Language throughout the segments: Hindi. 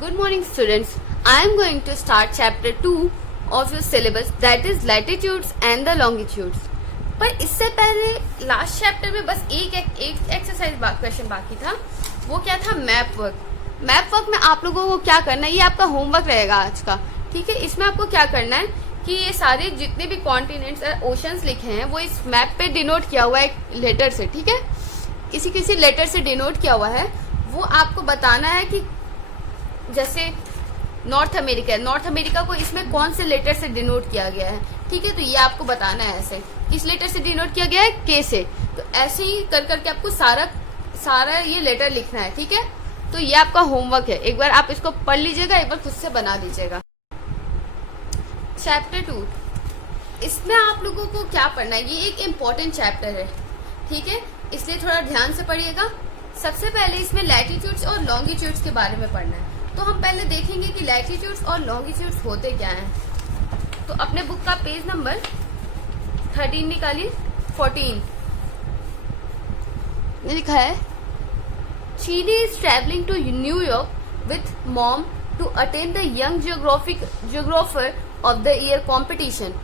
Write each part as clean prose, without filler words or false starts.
Good morning students. I am going to start chapter 2 of your syllabus, that is latitudes and the longitudes. पर इससे पहले लास्ट चैप्टर में बस एक एक्सरसाइज क्वेश्चन बाकी था. वो क्या था? Map work. मैप वर्क में आप लोगों को क्या करना है, ये आपका होमवर्क रहेगा आज का. ठीक है, इसमें आपको क्या करना है कि ये सारे जितने भी कॉन्टिनेंट्स और ओशंस लिखे हैं वो इस मैप पे डिनोट किया हुआ है एक लेटर से. ठीक है, किसी किसी लेटर से डिनोट किया हुआ है. वो आपको बताना है कि जैसे नॉर्थ अमेरिका को इसमें कौन से लेटर से डिनोट किया गया है. ठीक है, तो ये आपको बताना है ऐसे किस लेटर से डिनोट किया गया है, के से. तो ऐसे ही कर करके आपको सारा ये लेटर लिखना है. ठीक है, तो ये आपका होमवर्क है. एक बार आप इसको पढ़ लीजिएगा, एक बार खुद से बना लीजिएगा. चैप्टर 2, इसमें आप लोगों को क्या पढ़ना है, ये एक इम्पोर्टेंट चैप्टर है. ठीक है, इसलिए थोड़ा ध्यान से पढ़िएगा. सबसे पहले इसमें लैटिट्यूड्स और लॉन्गिट्यूड्स के बारे में पढ़ना है. तो हम पहले देखेंगे कि लैटिट्यूड्स और लॉन्गिट्यूड्स होते क्या हैं. तो अपने बुक का पेज नंबर 13 निकालिए. 14 में लिखा है, Chini is travelling to New York with mom to attend the young geographer of the year competition.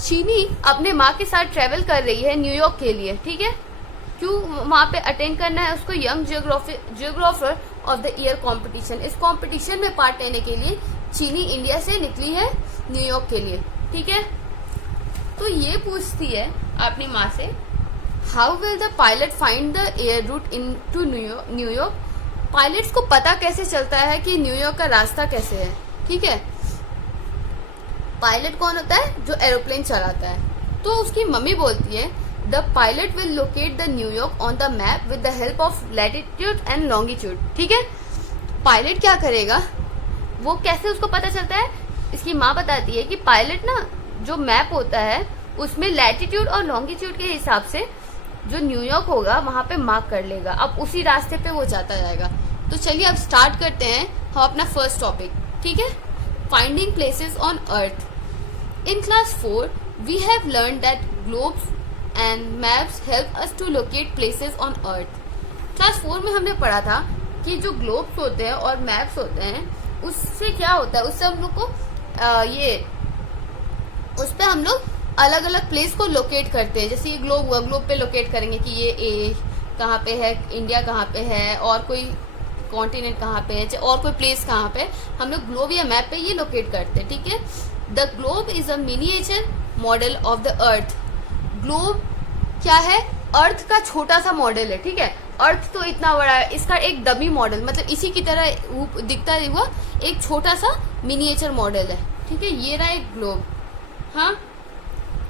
Chini अपने माँ के साथ ट्रेवल कर रही है न्यूयॉर्क के लिए. ठीक है, क्यों वहां पे अटेंड करना है उसको? Young geographer of the year competition. इस कंपटीशन में पार्ट लेने के लिए चीनी इंडिया से निकली है न्यूयॉर्क के लिए. ठीक है, तो ये पूछती है अपनी माँ से, how will the pilot find the air route into New York. Pilots को पता कैसे चलता है कि न्यूयॉर्क का रास्ता कैसे है. ठीक है, पायलट कौन होता है? जो एरोप्लेन चलाता है. तो उसकी मम्मी बोलती है, the pilot will locate the New York on the map with the help of latitude and longitude. ठीक है, पायलट क्या करेगा, वो कैसे उसको पता चलता है? इसकी माँ बताती है कि पायलट ना जो मैप होता है उसमें लैटिट्यूड और लॉन्गिट्यूड के हिसाब से जो न्यूयॉर्क होगा वहां पे मार्क कर लेगा. अब उसी रास्ते पे वो जाता जाएगा. तो चलिए अब स्टार्ट करते हैं हम अपना फर्स्ट टॉपिक. ठीक है, finding places on earth. In class 4 we have learn that globes and maps help us to locate places on earth. Class 4 में हमने पढ़ा था कि जो ग्लोब्स होते हैं और मैप्स होते हैं उससे क्या होता है, उससे हम लोग को उस पे हम लोग अलग अलग प्लेस को लोकेट करते हैं. जैसे ये ग्लोब हुआ, ग्लोब पे लोकेट करेंगे कि ये ए कहाँ पे है, इंडिया कहाँ पे है, और कोई कॉन्टिनेंट कहाँ पे है, और कोई प्लेस कहाँ पे, हम लोग ग्लोब या मैप पे ये लोकेट करते हैं. ठीक है, the globe is a miniature model of the earth. Globe क्या है? अर्थ का छोटा सा मॉडल है. ठीक है, अर्थ तो इतना बड़ा है, इसका एक डमी मॉडल, मतलब इसी की तरह दिखता हुआ एक छोटा सा मिनिएचर मॉडल है. ठीक है, ये रहा एक ग्लोब. हाँ,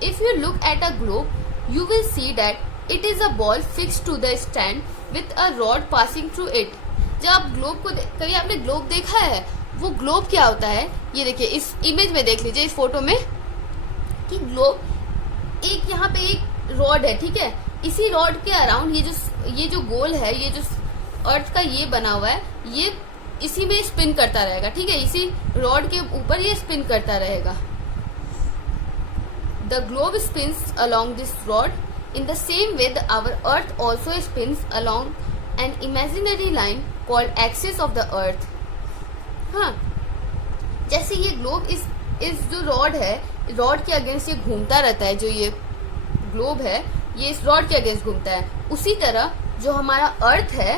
if you look at a globe you will see that it is a ball fix to the stand with a rod passing through it. जब आप ग्लोब को कभी आपने ग्लोब देखा है, वो ग्लोब क्या होता है ये देखिए, इस इमेज में देख लीजिए, इस फोटो में, कि ग्लोब एक यहाँ पे एक रॉड है. ठीक है, इसी रॉड के अराउंड ये जो गोल है, ये जो अर्थ का ये बना हुआ है, ये इसी में स्पिन करता रहेगा. ठीक है, इसी रॉड के ऊपर ये स्पिन करता रहेगा. The globe spins along this rod in the same way our earth also spins along an imaginary line called axis of the earth. हाँ, जैसे ये ग्लोब इस जो रॉड है, रॉड के अगेंस्ट ये घूमता रहता है, जो ये ग्लोब है ये इस रॉड के अगेंस्ट घूमता है, उसी तरह जो हमारा अर्थ है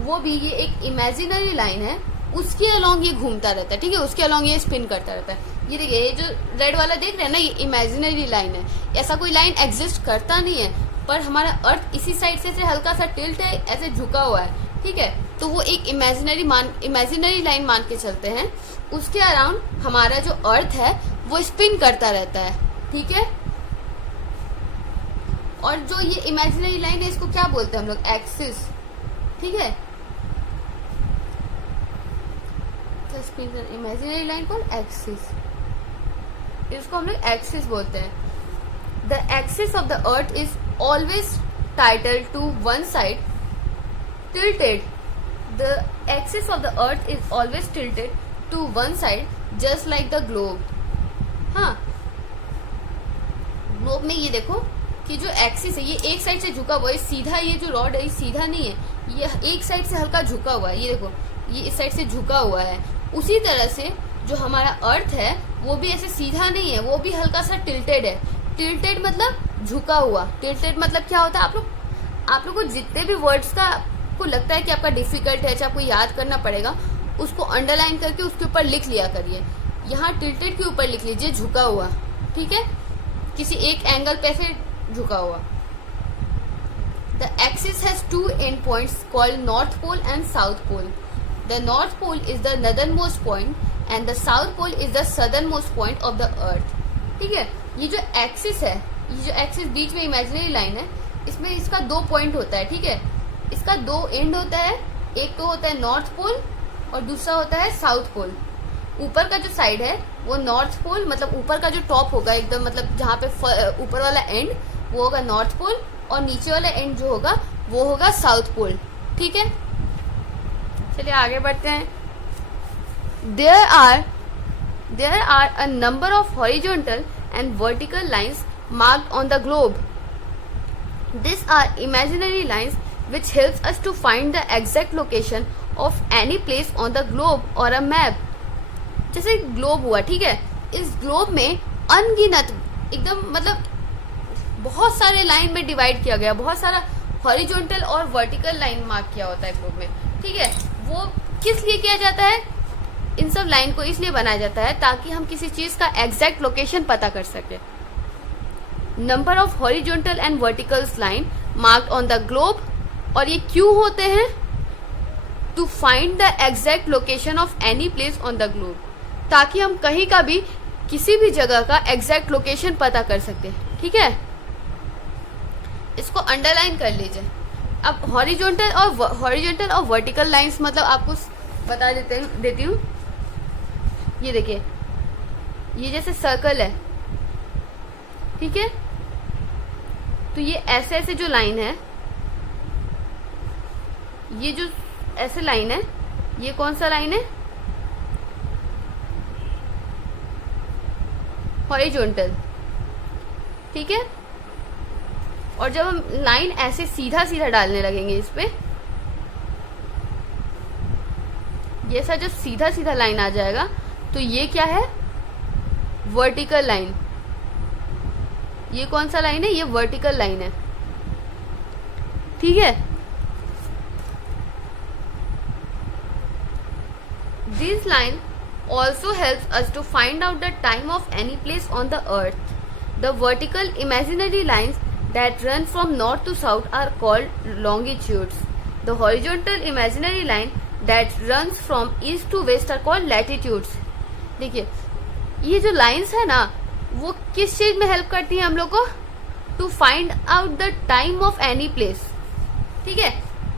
वो भी ये एक इमेजिनरी लाइन है, उसके अलोंग ये घूमता रहता है. ठीक है, उसके अलोंग ये स्पिन करता रहता है. ये देखिए, ये जो रेड वाला देख रहे हैं ना, ये इमेजिनरी लाइन है. ऐसा कोई लाइन एग्जिस्ट करता नहीं है, पर हमारा अर्थ इसी साइड से हल्का सा टिल्ट है, ऐसे झुका हुआ है. ठीक है, तो वो एक इमेजिनरी लाइन मान के चलते हैं. उसके अराउंड हमारा जो अर्थ है वो स्पिन करता रहता है. ठीक है, और जो ये इमेजिनरी लाइन है इसको क्या बोलते हैं हम लोग? एक्सिस. ठीक है, इमेजिनरी लाइन को एक्सिस, इसको हम लोग एक्सिस बोलते हैं. The axis of the earth is always tilted to one side, tilted. The axis of the earth is always tilted to one side just like the globe. हाँ, ग्लोब में ये देखो कि जो एक्सिस है ये एक साइड से झुका हुआ है, सीधा ये जो रॉड है सीधा नहीं है, ये एक साइड से हल्का झुका हुआ है, ये देखो ये इस साइड से झुका हुआ है। उसी तरह से जो हमारा अर्थ है वो भी ऐसे सीधा नहीं है, वो भी हल्का सा टिल्टेड है। टिल्टेड मतलब झुका हुआ। टिल्टेड मतलब क्या होता है, आप लोग को जितने भी वर्ड्स का आपको लगता है कि आपका डिफिकल्ट है, चाहे आपको याद करना पड़ेगा, उसको अंडरलाइन करके उसके ऊपर लिख लिया करिए। यहाँ टिल्टेड के ऊपर लिख लीजिए झुका हुआ, ठीक है, किसी एक एंगल पे से झुका हुआ। The axis has two end points called North Pole and South Pole. The North Pole is the northernmost point and the South Pole is the southernmost point of the Earth. ठीक है, ये जो एक्सिस है, ये जो एक्सिस बीच में इमेजिनरी लाइन है, इसमें इसका 2 पॉइंट होता है, ठीक है, इसका 2 एंड होता है। एक तो होता है नॉर्थ पोल और दूसरा होता है साउथ पोल। ऊपर का जो साइड है वो नॉर्थ पोल, मतलब ऊपर का जो टॉप होगा एकदम, मतलब जहाँ पे ऊपर वाला एंड वो होगा नॉर्थ पोल और नीचे वाला एंड जो होगा वो होगा साउथ पोल। ठीक है, चलिए आगे बढ़ते हैं। There are a number of horizontal and vertical lines marked on the globe. These are imaginary lines which helps us to find the exact location of any place on the globe or a map. जैसे ग्लोब हुआ, ठीक है, इस ग्लोब में अनगिनत एकदम मतलब बहुत सारे लाइन में डिवाइड किया गया, बहुत सारा हॉरिजॉन्टल और वर्टिकल लाइन मार्क किया होता है ग्लोब में। ठीक है, वो किस लिए किया जाता है, इन सब लाइन को इसलिए बनाया जाता है ताकि हम किसी चीज का एग्जैक्ट लोकेशन पता कर सके। Number of horizontal and verticals line marked on the globe, और ये क्यों होते हैं, to find the exact location of any place on the globe, ताकि हम कहीं का भी किसी भी जगह का एग्जैक्ट लोकेशन पता कर सकते हैं। ठीक है, इसको अंडरलाइन कर लीजिए। अब हॉरिजॉन्टल और वर्टिकल लाइंस मतलब आपको बता देती हूँ। ये देखिए, ये जैसे सर्कल है, ठीक है, तो ये ऐसे ऐसे जो लाइन है, ये जो ऐसे लाइन है, ये कौन सा लाइन है, हॉरिजॉन्टल। ठीक है, और जब हम लाइन ऐसे सीधा सीधा डालने लगेंगे इस पे, ये सा जब सीधा सीधा लाइन आ जाएगा तो ये क्या है, वर्टिकल लाइन। ये कौन सा लाइन है, ये वर्टिकल लाइन है। ठीक है, this line also helps us to find out the time of any place on the earth. The vertical imaginary lines that run from north to south are called longitudes. The horizontal imaginary line that runs from east to west are called latitudes. देखिए, ये जो लाइंस है ना, वो किस चीज में हेल्प करती है हम लोग को, to find out the time of any place. ठीक है,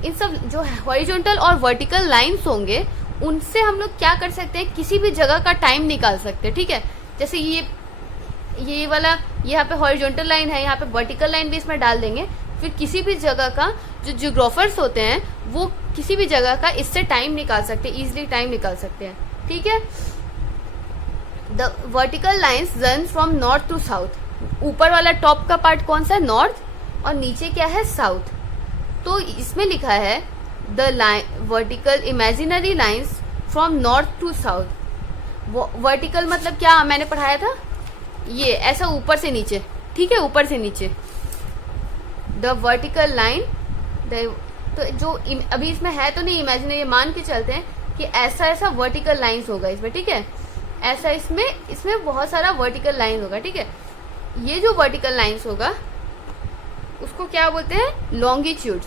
इन सब जो हॉरिजॉन्टल और वर्टिकल लाइंस होंगे उनसे हम लोग क्या कर सकते हैं, किसी भी जगह का टाइम निकाल सकते हैं। ठीक है, जैसे ये वाला यहाँ पे हॉरिजॉन्टल लाइन है, यहाँ पे वर्टिकल लाइन भी इसमें डाल देंगे, फिर किसी भी जगह का जो जियोग्राफर्स होते हैं वो किसी भी जगह का इससे टाइम निकाल सकते हैं, इजिली टाइम निकाल सकते हैं। ठीक है, the vertical lines run from north to south. ऊपर वाला टॉप का पार्ट कौन सा है, नॉर्थ, और नीचे क्या है, साउथ। तो इसमें लिखा है the vertical imaginary lines from north to south. Vertical मतलब क्या मैंने पढ़ाया था, ये ऐसा ऊपर से नीचे। ठीक है, ऊपर से नीचे द वर्टिकल लाइन। तो जो अभी इसमें है तो नहीं इमेजिनरी, मान के चलते हैं कि ऐसा ऐसा वर्टिकल लाइन्स होगा इसमें। ठीक है, ऐसा इसमें बहुत सारा वर्टिकल लाइन होगा। ठीक है, ये जो वर्टिकल लाइन्स होगा उसको क्या बोलते हैं, लॉन्गिट्यूड्स।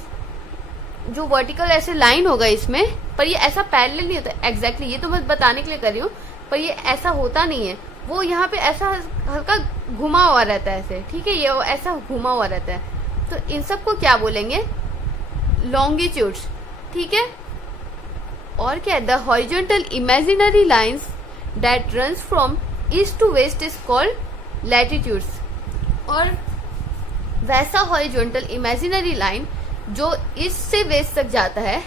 जो वर्टिकल ऐसे लाइन होगा इसमें, पर ये ऐसा पैरेलल नहीं होता एग्जैक्टली, ये तो मैं बताने के लिए कर रही हूँ, पर ये ऐसा होता नहीं है। वो यहाँ पे ऐसा हल्का घुमा हुआ रहता है ऐसे। ठीक है, ये ऐसा घुमा हुआ रहता है। तो इन सब को क्या बोलेंगे, लॉन्गिट्यूड्स। ठीक है, और क्या है, the horizontal imaginary lines that runs from east to west is called latitudes. और वैसा हॉरिजॉन्टल इमेजिनरी लाइन जो ईस्ट से वेस्ट तक जाता है,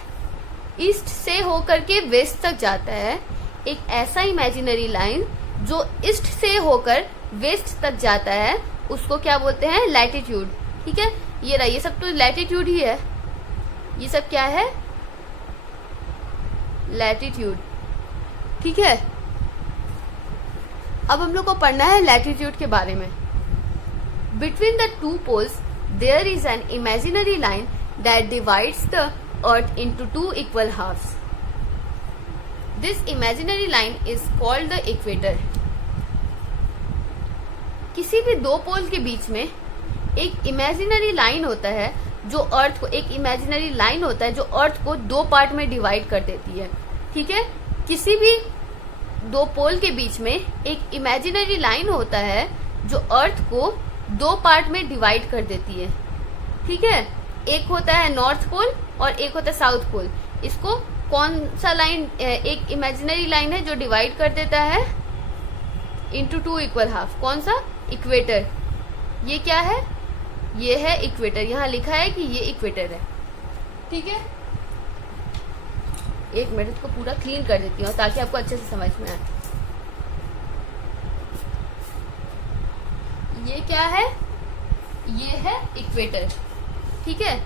ईस्ट से होकर के वेस्ट तक जाता है, एक ऐसा इमेजिनरी लाइन जो ईस्ट से होकर वेस्ट तक जाता है, उसको क्या बोलते हैं, लैटिट्यूड। ठीक है, ये रहा, ये सब तो लैटिट्यूड ही है। ये सब क्या है? लैटिट्यूड। ठीक है, अब हम लोग को पढ़ना है लैटिट्यूड के बारे में। Between the two poles there is an imaginary line that divides the earth into two equal halfs. This imaginary line is called the equator. किसी भी दो पोल के बीच में एक इमेजिनरी लाइन होता है जो अर्थ को, एक इमेजिनरी लाइन होता है जो अर्थ को दो पार्ट में डिवाइड कर देती है। ठीक है, किसी भी दो पोल के बीच में एक इमेजिनरी लाइन होता है जो अर्थ को दो पार्ट में डिवाइड कर देती है। ठीक है, एक होता है नॉर्थ पोल और एक होता है साउथ पोल। इसको कौन सा लाइन, एक इमेजिनरी लाइन है जो डिवाइड कर देता है इंटू टू इक्वल हाफ। कौन सा? इक्वेटर। ये क्या है? ये है इक्वेटर। यहाँ लिखा है कि ये इक्वेटर है। ठीक है, एक मिनट इसको पूरा क्लीन कर देती हूँ ताकि आपको अच्छे से समझ में आए। ये क्या है? ये है इक्वेटर। ठीक है,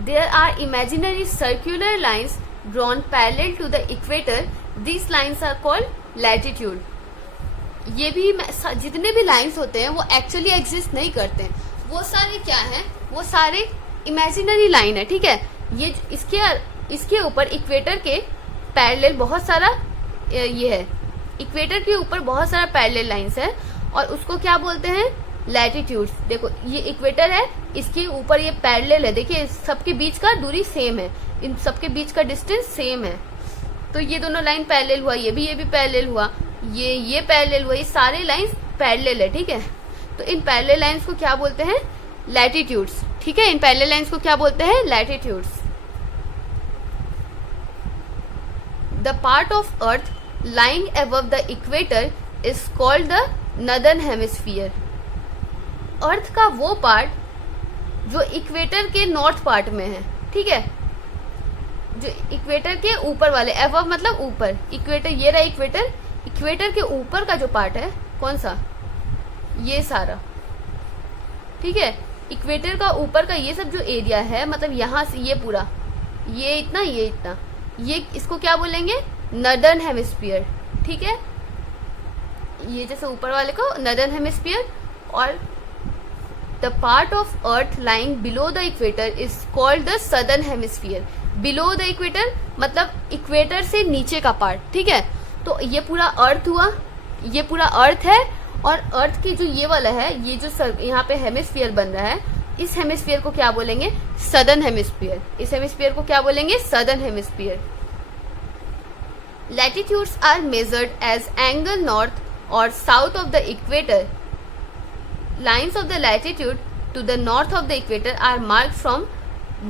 there are imaginary circular lines drawn parallel to the equator. This lines are called latitude. ये भी जितने भी लाइंस होते हैं वो एक्चुअली एग्जिस्ट नहीं करते हैं, वो सारे क्या हैं? वो सारे इमेजिनरी लाइन है। ठीक है, ये इसके ऊपर इक्वेटर के पैरेलल बहुत सारा ये है, इक्वेटर के ऊपर बहुत सारा पैरेलल लाइंस है और उसको क्या बोलते हैं? लैटिट्यूड्स। देखो ये इक्वेटर है, इसके ऊपर ये पैरेलल है। देखिए सबके बीच का दूरी सेम है, इन सबके बीच का डिस्टेंस सेम है। तो ये दोनों लाइन पैरेलल हुआ, ये भी पैरेलल हुआ, ये पैरेलल हुआ, ये सारे लाइंस पैरेलल है। ठीक है, तो इन पैरेलल लाइंस को क्या बोलते हैं? लैटिट्यूड्स। ठीक है, इन पैरेलल लाइंस को क्या बोलते हैं? Latitudes. The part of earth lying above the equator is called the northern hemisphere. Earth का वो पार्ट जो इक्वेटर के नॉर्थ पार्ट में है। ठीक है, जो इक्वेटर के ऊपर वाले, अबव मतलब ऊपर, इक्वेटर, ये रहा इक्वेटर, इक्वेटर के ऊपर का जो पार्ट है कौन सा? ये सारा। ठीक है, इक्वेटर का ऊपर का ये सब जो एरिया है, मतलब यहाँ से ये पूरा, ये इतना, ये इतना, ये इसको क्या बोलेंगे? Northern hemisphere. ठीक है, ये जैसे ऊपर वाले को नदर्न हेमिस्फीयर। और the part of earth lying below the equator is called the southern hemisphere. Below the equator मतलब इक्वेटर से नीचे का पार्ट। ठीक है, तो ये पूरा अर्थ हुआ, ये पूरा अर्थ है और अर्थ की जो ये वाला है, ये जो यहाँ पे हेमिस्फीयर बन रहा है, इस हेमिस्फीयर को क्या बोलेंगे? Southern hemisphere. इस हेमिस्फीयर को क्या बोलेंगे? Southern hemisphere. Latitudes are measured as angle north और south of the equator. Lines of the latitude to the north of the equator are marked from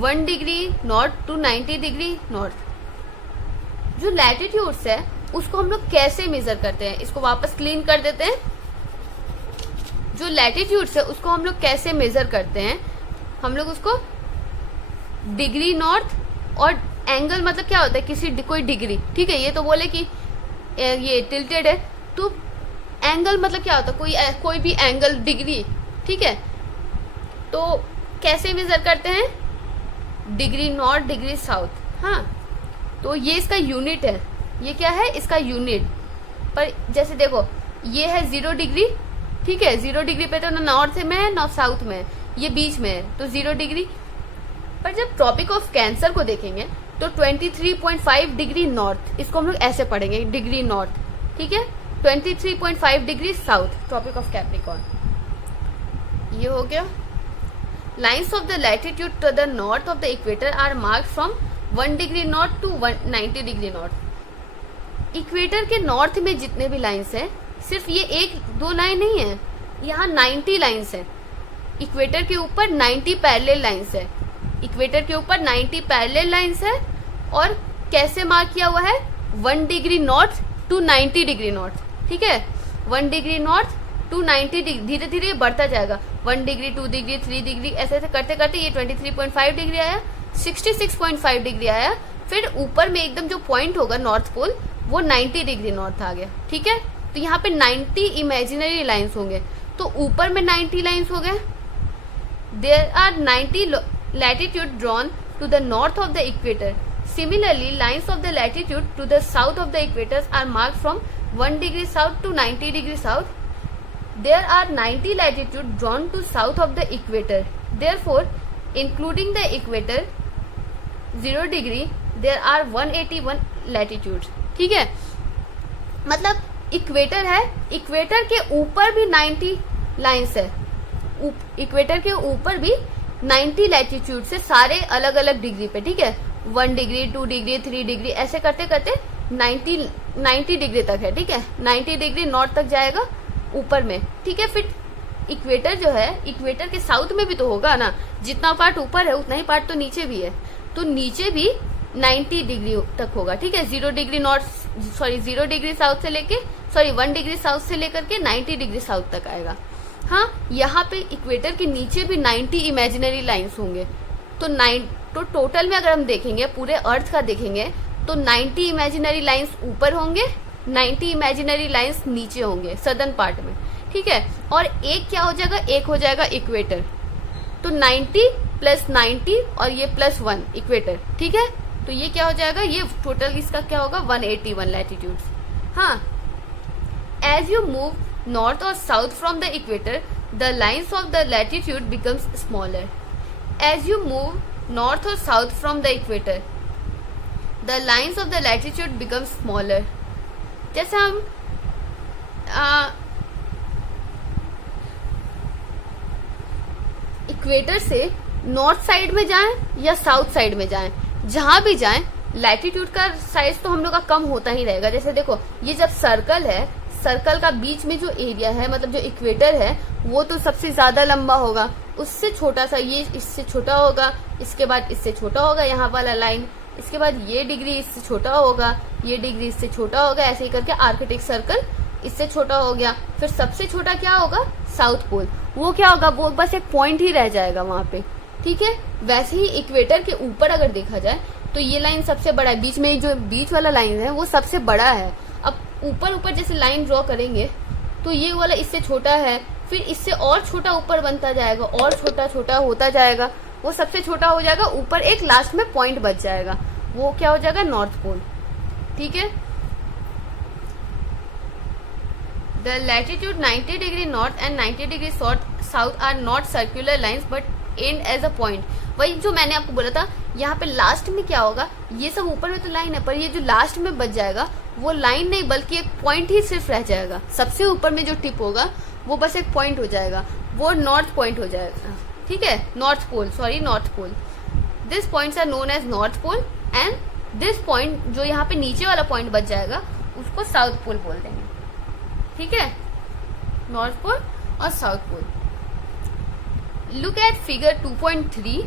1 degree north to 90 degree north. जो लैटिट्यूड्स है उसको हम लोग कैसे मेजर करते हैं? इसको वापस क्लीन कर देते हैं। जो लैटिट्यूड्स है उसको हम लोग कैसे मेजर करते हैं? हम लोग उसको डिग्री नॉर्थ, और एंगल मतलब क्या होता है? किसी कोई डिग्री। ठीक है, ये तो बोले कि ये टिल्टेड है, तो एंगल मतलब क्या होता है? कोई भी एंगल डिग्री। ठीक है, तो कैसे मेजर करते हैं? Degree north, degree south. हाँ, तो ये इसका यूनिट है। ये क्या है? इसका यूनिट। पर जैसे देखो ये है 0 डिग्री। ठीक है, 0 डिग्री पे तो ना नॉर्थ में है ना साउथ में है, ये बीच में है, तो 0 डिग्री। पर जब ट्रॉपिक ऑफ कैंसर को देखेंगे तो 23.5 डिग्री नॉर्थ, इसको हम लोग ऐसे पढ़ेंगे, डिग्री नॉर्थ। ठीक है, 23.5 degree south, tropic of Capricorn. ये हो गया। Lines of the latitude to the north of the equator are marked from 1 degree north to 90 degree north. Equator के नॉर्थ में जितने भी लाइन्स हैं, सिर्फ ये 1-2 लाइन नहीं है, यहाँ 90 लाइन्स है। इक्वेटर के ऊपर 90 पैरेलल लाइन्स है। इक्वेटर के ऊपर 90 पैरेलल लाइन्स है। और कैसे मार्क किया हुआ है? 1 degree north to 90 degree north. ठीक है, 1 डिग्री नॉर्थ टू 90 डिग्री, धीरे धीरे बढ़ता जाएगा। 1 डिग्री, 2 डिग्री, 3 डिग्री, ऐसे ऐसे करते करते ये 23.5 डिग्री आया, 66.5 डिग्री आया। फिर ऊपर में एकदम जो पॉइंट होगा नॉर्थ पोल, वो 90 डिग्री नॉर्थ आ गया। ठीक है, तो यहाँ पे 90 इमेजिनरी लाइन्स होंगे, तो ऊपर में 90 लाइन्स हो गए, there are 90 latitude drawn to the north of the equator. Similarly, lines of the latitude to the south of the equators are marked from 1 degree south to 90 degree south. There are 90 latitude drawn to south of the equator. Therefore, including the equator 0 degree, there are 181 latitudes. ठीक है, मतलब इक्वेटर है, इक्वेटर के ऊपर भी 90 लाइन्स है, इक्वेटर के ऊपर भी 90 लैटिट्यूड से सारे अलग अलग डिग्री पे, ठीक है, 1 डिग्री 2 डिग्री 3 डिग्री ऐसे करते करते 90 डिग्री तक है, ठीक है, 90 डिग्री नॉर्थ तक जाएगा ऊपर में, ठीक है। फिर इक्वेटर जो है, इक्वेटर के साउथ में भी तो होगा ना, जितना पार्ट ऊपर है उतना ही पार्ट तो नीचे भी है, तो नीचे भी 90 डिग्री तक होगा, ठीक है। 0 डिग्री साउथ से लेके 1 डिग्री साउथ से लेकर के 90 डिग्री साउथ तक आएगा। हाँ, यहाँ पे इक्वेटर के नीचे भी 90 इमेजिनरी लाइंस होंगे, तो टोटल में अगर हम देखेंगे पूरे अर्थ का देखेंगे तो 90 इमेजिनरी लाइंस ऊपर होंगे, 90 इमेजिनरी लाइंस नीचे होंगे सदर्न पार्ट में, ठीक है। और एक क्या हो जाएगा, एक हो जाएगा इक्वेटर, तो 90 प्लस 90 और ये प्लस 1 इक्वेटर, ठीक है। तो ये क्या हो जाएगा, ये टोटल इसका क्या होगा 181 लैटिट्यूड्स। हाँ, as you move north or south from the equator, the lines of the latitude becomes smaller. As you move north or south from the equator, the lines of the latitude becomes smaller. जैसे हम इक्वेटर से नॉर्थ साइड में जाएं या साउथ साइड में जाएं, जहां भी जाएं लैटिट्यूड का साइज तो हम लोग का कम होता ही रहेगा। जैसे देखो, ये जब सर्कल है, सर्कल का बीच में जो एरिया है, मतलब जो इक्वेटर है, वो तो सबसे ज्यादा लंबा होगा, उससे छोटा सा ये इससे छोटा होगा, इसके बाद इससे छोटा होगा यहाँ वाला लाइन, इसके बाद ये डिग्री इससे छोटा होगा, ये डिग्री इससे छोटा होगा, ऐसे ही करके आर्कटिक सर्कल इससे छोटा हो गया। फिर सबसे छोटा क्या होगा, साउथ पोल, वो क्या होगा, वो बस एक पॉइंट ही रह जाएगा वहां पे, ठीक है। वैसे ही इक्वेटर के ऊपर अगर देखा जाए तो ये लाइन सबसे बड़ा है, बीच में जो बीच वाला लाइन है वो सबसे बड़ा है। अब ऊपर ऊपर जैसे लाइन ड्रॉ करेंगे तो ये वाला इससे छोटा है, फिर इससे और छोटा ऊपर बनता जाएगा, और छोटा छोटा होता जाएगा, वो सबसे छोटा हो जाएगा, ऊपर एक लास्ट में पॉइंट बच जाएगा, वो क्या हो जाएगा, नॉर्थ पोल, ठीक है। The latitude 90 degree north and 90 degree south are not circular lines but end as a point. वही जो मैंने आपको बोला था, यहाँ पे लास्ट में क्या होगा, ये सब ऊपर में तो लाइन है, पर ये जो लास्ट में बच जाएगा वो लाइन नहीं बल्कि एक पॉइंट ही सिर्फ रह जाएगा। सबसे ऊपर में जो टिप होगा वो बस एक पॉइंट हो जाएगा, वो नॉर्थ पॉइंट हो जाएगा, ठीक है, north pole. This points are known as north pole and this point जो यहाँ पे नीचे वाला पॉइंट बच जाएगा उसको साउथ पोल बोल देंगे, ठीक है, नॉर्थ पोल और south pole. Look at figure 2.3.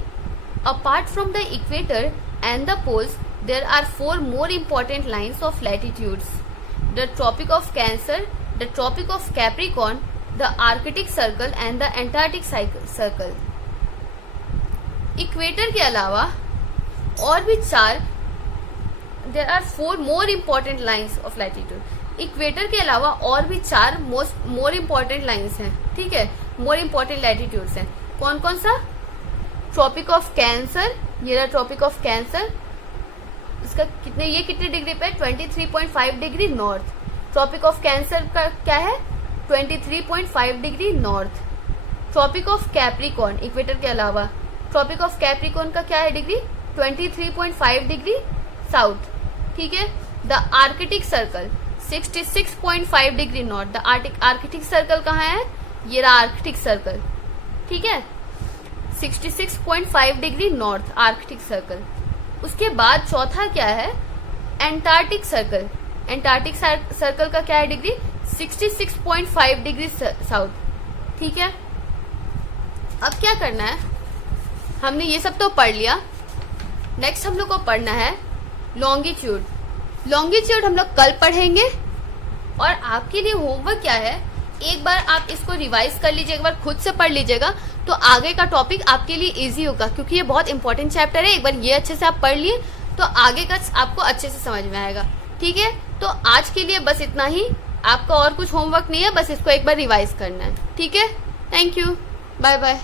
Apart from the equator and the poles, there are 4 more important lines of latitudes: the Tropic of Cancer, the Tropic of Capricorn, the Arctic Circle and the Antarctic Circle. Equator के अलावा और भी 4 there are 4 more important lines of latitude. Equator के अलावा और भी 4 more important lines हैं, ठीक है, more important latitudes हैं। कौन कौन सा, ट्रॉपिक ऑफ कैंसर, ये रहा ट्रॉपिक ऑफ कैंसर, इसका कितने डिग्री पे, 23.5 degree north. Tropic of cancer का क्या है, 23.5 degree north. Tropic of Capricorn, equator के अलावा ट्रॉपिक ऑफ कैप्रिकॉर्न का क्या है डिग्री, 23.5 डिग्री साउथ, ठीक है। The Arctic circle 66.5 degree north. The Arctic circle कहाँ है, ये रहा आर्कटिक सर्कल, ठीक है, 66.5 डिग्री नॉर्थ आर्कटिक सर्कल। उसके बाद चौथा क्या है, एंटार्क्टिक सर्कल। एंटार्क्टिक सर्कल का क्या है डिग्री, 66.5 डिग्री साउथ, ठीक है। अब क्या करना है, हमने ये सब तो पढ़ लिया, नेक्स्ट हम लोग को पढ़ना है लॉन्गिट्यूड। लॉन्गिट्यूड हम लोग कल पढ़ेंगे, और आपके लिए होमवर्क क्या है, एक बार आप इसको रिवाइज कर लीजिए, एक बार खुद से पढ़ लीजिएगा, तो आगे का टॉपिक आपके लिए इजी होगा, क्योंकि ये बहुत इंपॉर्टेंट चैप्टर है। एक बार ये अच्छे से आप पढ़ लिए तो आगे का आपको अच्छे से समझ में आएगा, ठीक है। तो आज के लिए बस इतना ही, आपका और कुछ होमवर्क नहीं है, बस इसको एक बार रिवाइज करना है, ठीक है। Thank you, bye bye.